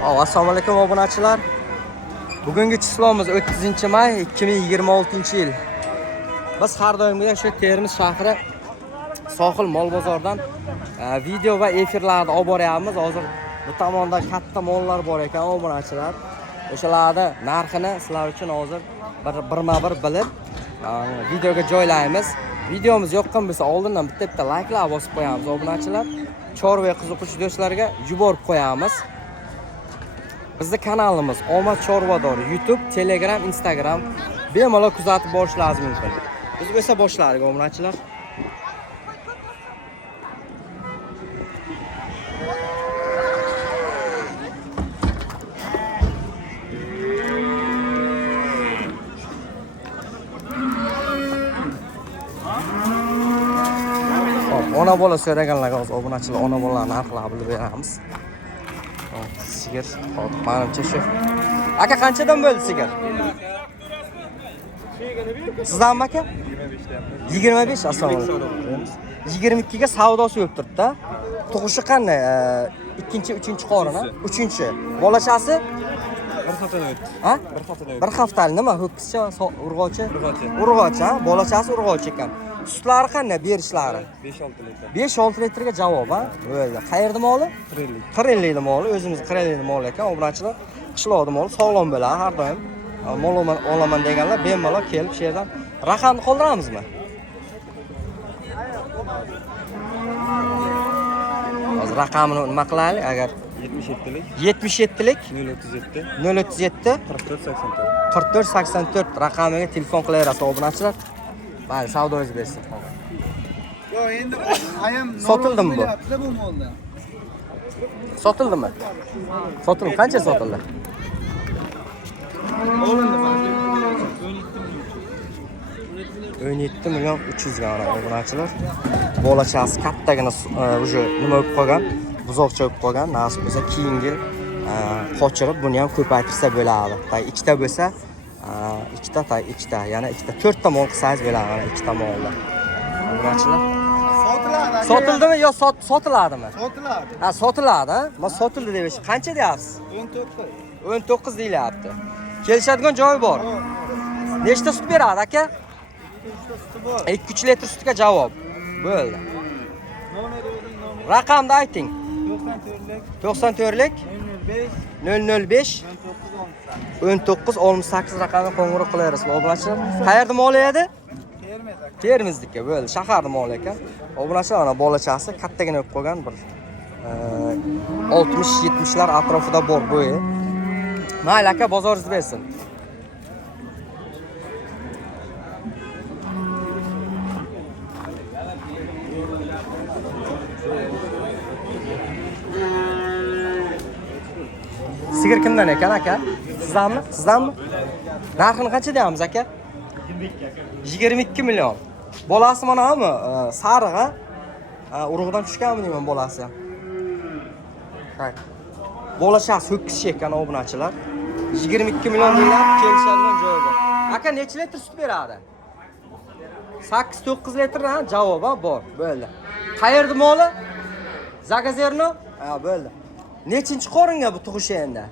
Assalomu alaykum obunachilar. Bugungi chislomuz 30-may 2026-yil. Biz har doimgidek shu Termiz shahri Sohil mol bozoridan video va efirlarni olib boryapmiz. Hozir bu tomonda katta mollar bor ekan obunachilar. O'shalarni narxini sizlar uchun hozir birma-bir bilib videoga joylaymiz. Videomiz yoqqan bo'lsa oldindan bitta like'lar bosib qo'yamiz obunachilar. Chorva qiziquvchi do'stlarga yuborib qo'yamiz. Bizning kanalimiz Omad Chorvador YouTube, Telegram, Instagram bemalol kuzatib borishingiz mumkin. Biz esa boshladik obunachilar. Ona bola so'raganlarga hozir obunachilar ona bolalarning narxlarini bilib beramiz. Sigir, menimcha shu. Aka qanchadan bo'ldi sigir? Sizdanmi aka? 25. Assalomu alaykum. 22 ga savdosi bo'lib turibdi. Tug'ishi qanday? Ikkinchi, uchinchi qorini? Uchinchi. Bolachasi? Bir haftadan o'tdi. Ha? Bir haftalik nima? Ho'kizcha, urg'ochi? Urg'ochi, ha? Bolachasi urg'ochi ekan. Sutlari qanday berishlari? 5-6 litr. 5-6 litrga javob, ha? Bo'ldi. Qayerda moli? Qirellikda moli, o'zimiz Qirellikda mol ekan. Obunachilar qishloqda mol sog'lom bo'ladi har doim. Mol olaman deganlar bemalol kelib shu yerdan raqamni qoldiramizmi? Hozir raqamini nima qilaylik agar 77lik 77lik 037 037 44 84 44 84 raqamiga telefon qilaverasiz obunachilar. Mayli, savdoingiz bersin. Yo, endi ayam Sotildimi bu? Bu molda. Sotildimi? Sotildi. Qancha sotildi? Olindi. 17 million 300 ga obunachilar. Bolachasi kattagina уже nima bo'lib qolgan? Buzoqcha bo'lib qolgan. Nasib bo'lsa keyingi qochirib buni ham ko'paytirsa bo'ladi. Ikkita bo'lsa ikkita, yana ikkita, 4 ta mol qilsangiz bo'ladi, mana ikkita mollar. Obunachilar. Sotiladi. Sotildimi yo sotiladimi? Sotiladi. Ha, sotiladi, ha? Men sotildi deb qancha deyapsiz? 19. 19 deyilyapti. Kelishadigan joyi bor. Nechta sut beradi aka? 2-3 litr sutga javob. Bo'ldi. Raqamni ayting. 94lik 005 19 68 raqamga qo'ng'iroq qilaverasiz obunachilar. Qayerda mol edi? Termizdiki, bo'ldi. Shaharda mol ekan. Obunachilar ana bolachasi kattagina bo'lib qolgan bir 60-70 lar atrofida bor bo'yi. Mayli aka, bozoringiz bersin. Sigir kimdan ekan aka? Sizdanmi? Sizdanmi? Narxini qancha deyapmiz aka? 22 million. Bolasi mana mi? Sariq, ha? Urug'dan tushganmi deyman bolasi. Qay. Bolachasi ho'kiz ekan obunachilar. 22 million deyapti, kelishadigan joyi bor. Aka necha litr sut beradi? 8-9 litr, ha? Javob bor. Bo'ldi. Qayerda moli? Zagazerno? Ha, bo'ldi. Nechinchi qoringa bu tug'ishi endi?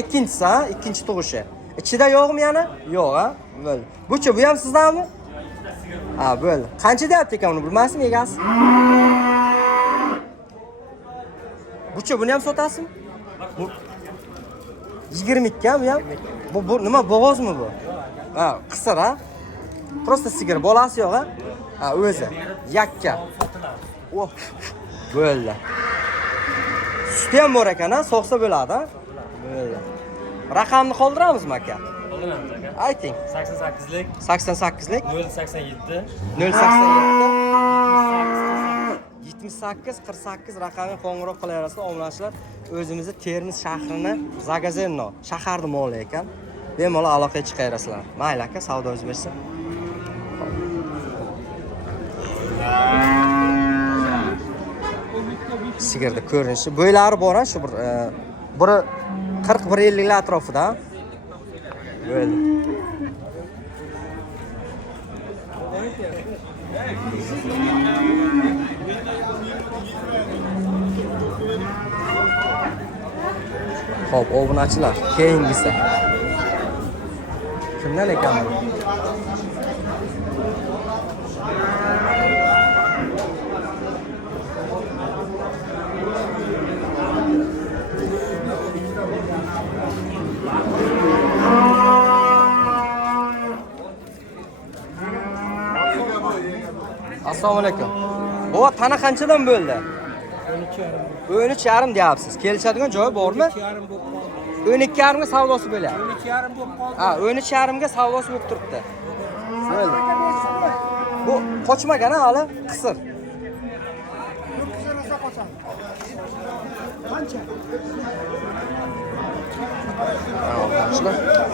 Ikkinchisi, ha? Ikkinchi tug'ishi. Ichida yo'qmi yana? Yo'q, ha? Bo'ldi. Buchi, bu ham sizdanmi? Ha, bo'ldi. Qancha deyapti ekan uni, bilmaysizmi egasi? Buchi, buni ham sotasizmi? 22 ha bu ham? Bu nima, bo'g'ozmi bu? Ha, qisir, ha? Prosta sigir, bolasi yo'q, ha? Ha, o'zi. Yakka. Oh, bo'ldi. Suti ham bor ekan, ha? So'qsa bo'ladi, ha? Bo'ldi. Raqamni qoldiramizmi aka? Qoldiramiz aka. Ayting. 88lik 88lik 087 78 48 raqamga qo'ng'iroq qilaverasizlar obunachilar. O'zimizni Termiz shahrini Zagazerno shaharda moli ekan. Bemalol aloqaga chiqaverasizlar. Mayli aka, savdoingiz bersin. Sigirda ko'rinishi, bo'ylari bor, ha, shu bir 40-150 lar atrofida. Bo'ldi. Xo'p, obunachilar, keyingisi. Kimdan ekan bu? Assalomu alaykum. Bu tana qanchadan bo'ldi? 13,5 deyapsiz. Kelishadigan joyi bormi? 12,5 ga savdosi bo'lyapti. 12,5 bo'lib qoldi. Ha, 13,5 ga savdosi bo'lib turibdi. Bo'ldi. Bu qochmagan hali, qisir. Qancha?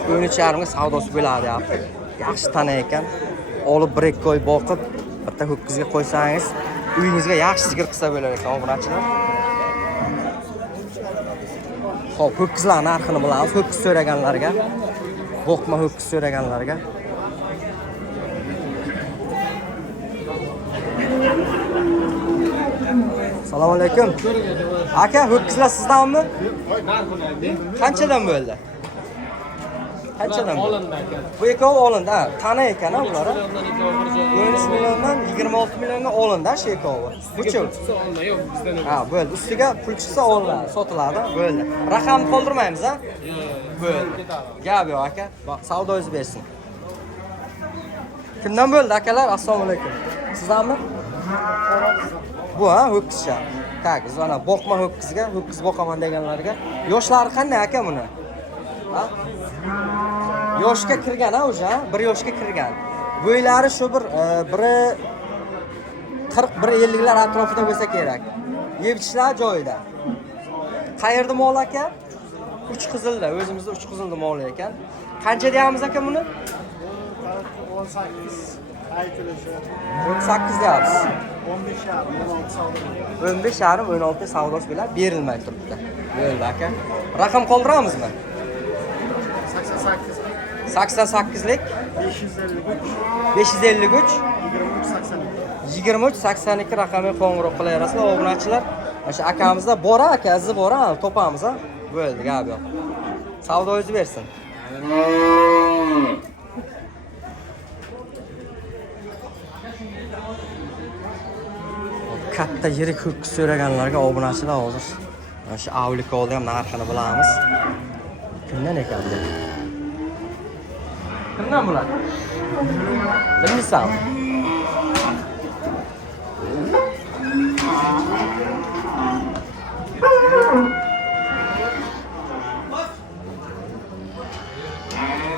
13,5 ga savdosi bo'ladi deyapti. Yaxshi tana ekan. Olib 1-2 oy boqib, bitta ho'kizga qo'ysangiz, uyingizga yaxshi sigir qilsa bo'lar ekan, obunachilar. Xo'p, ho'kizlar narxini bilamiz. Ho'kiz so'raganlarga, boqma ho'kiz so'raganlarga. Assalomu alaykum. Aka, ho'kizlar sizdanmi? Qanchadan bo'ldi? Qanchadan bo'ldi? Bu ikkovi olindi, ha. Tana ekan, ha, bular. 13 milliondan 26 millionga olindi, shu ikkovi. Buchi. Ha, bo'ldi. Ustiga pul chiqsa olinadi, sotiladi, bo'ldi. Raqamni qoldirmaymiz, ha? Bo'ldi. Gap yo'q, aka. Bak, savdoingiz bersin. Kimdan bo'ldi, akalar? Assalomu alaykum. Sizdanmi? Bu, ha, ho'kizcha. Tak, zona boqma ho'kizga, ho'kiz boqaman deganlarga. Yoshlari qanday aka buni? Ha? Yoshga kirgan, ha, o'sha, 1 yoshga kirgan. Bo'ylari shu bir 40-150 lar atrofida bo'lsa kerak. Yeb-ichishlar joyida. Qayerda mol aka? 3 qizilda, o'zimizda 3 qizilda mol ekan. Qancha deyamiz aka buni? 18 aytilishi. 18 deyapsiz. 15,5 16 savdo. 15,5 savdosi bilan berilmay turibdi. Bo'ldi aka. Raqam qoldiramizmi? 88 88lik 553 553 23 82 2382 raqamga qo'ng'iroq qilaverasizlar, obunachilar. O'sha akamizda bor aka, izi bor, ha, topamiz, ha. Bo'ldi, gap yo'q. Savdoingizni bersin. Katta yirik ho'kiz so'raganlarga obunachilar hozir o'sha avlikovda ham narxini bilamiz. Kimdan ekan bu? Kimdan bular? Bilmaysanmi?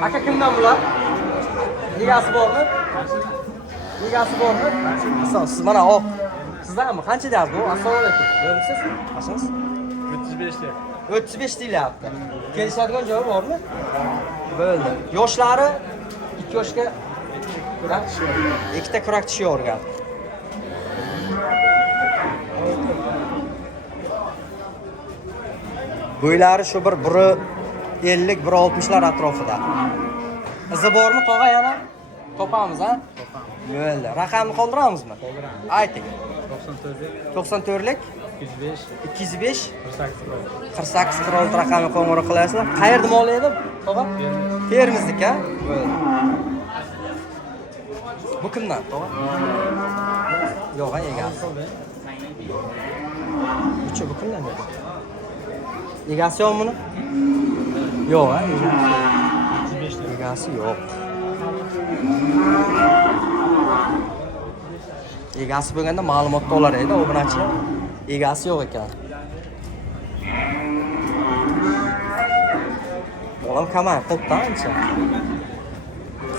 Aka, kimdan bular? Egasi bormi? Egasi bormi? Siz mana oq. Sizlarmi? Qancha deyapsiz bu? Assalomu alaykum. Ko'rmisiz? Qachonsiz? 35 lik. 35 deyapti. Kelishadigan joyi bormi? Bo'ldi. Yoshlari 2 yoshga ikkita kurak tishi yorgan. Bo'ylari shu bir 150-160 lar atrofida. Izi bormi tog'a yana? Topamiz, ha? Bo'ldi. Raqamni qoldiramizmi? Qoldiramiz. Ayting. 94lik 205 48 qirol raqamga qo'ng'iroq qilasizlar. Qayerda mol edi? Tog'a? Termizniki, ha? Bo'ldi. Bu kimdan, tog'a? Yo'q, egasi. Uchi bu kimdan edi? Egasi yo'q buni? Yo'q, ha? Egasi yo'q. Egasi bo'lganda ma'lumotni olar edi, obunachilar. Egasi yo'q ekan. Bolam kamay qopda ancha.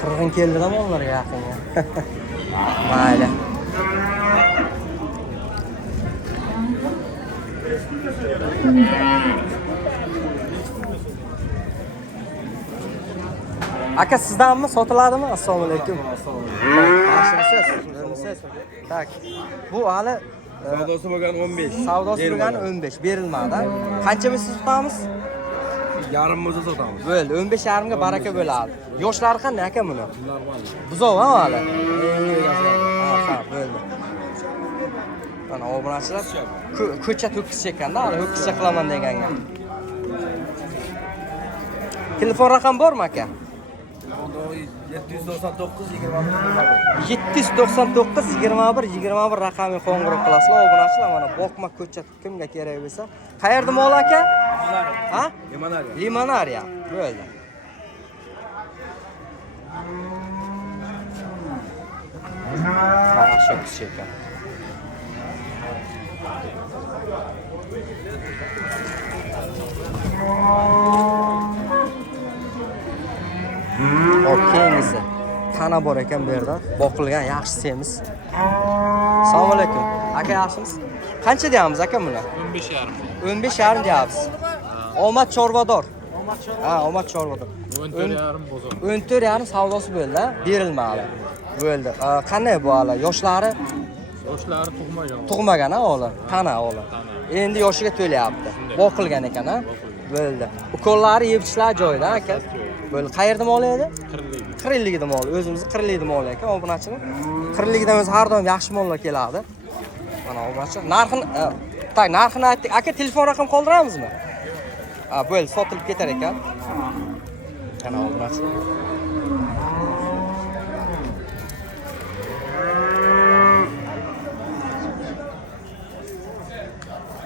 Qirg'in keldida mollarga yaqinga. Mayli. Aka, sizdanmi? Sotiladimi? Assalomu alaykum. Yaxshimisiz? Tak. Bu hali Savdosi bo'lgan 15. savdosi bo'lgan 15 berilmadi. Qancha biz tutamiz? Yarim bo'lsa sotamiz. Bo'ldi, 15,5 ga baraka bo'ladi. Yoshlari qanday aka buni? Normal. Buzov, ha, hali. Ha, bo'ldi. Mana obunachilar ko'cha to'kis ekanda, hali ho'kizcha qilaman deganga. Telefon raqam bormi aka? 799 799 21 raqamga qo'ng'iroq qilasizlar, obunachilar. Mana boqma ko'chat kimga kerak bo'lsa. Qayerda mol aka? Ha? Limonariya. Bo'ldi. Mana shu kishi ekan. Keyingisi tana bor ekan bu yerda. Boqilgan yaxshi semiz. Assalomu alaykum. Aka yaxshimisiz? Qancha deyapmiz aka buni? 15,5. 15,5 deyapsiz. Omad chorvador. Ha, omad chorvador. 14,5 bozor. 14,5 savdosi bo'ldi, berilmadi. Bo'ldi. Qanday bu hali? Yoshlari? Yoshlari tug'magan. Tug'magan ha o'g'li, tana o'g'li. Endi yoshiga to'layapti. Boqilgan ekan ha. Bo'ldi. Ukollari yeb-ichlar joyida aka. Bo'ldi. Qayerda mol edi? Qirilligida mol. O'zimizni qirilligida mol ekan, obunachilar. Qirilligidan o'zi har doim yaxshi mollar keladi. Mana obunachilar. Narxini aytdik. Aka telefon raqam qoldiramizmi? Ha, bo'ldi, sotilib ketar ekan. Mana obunachilar.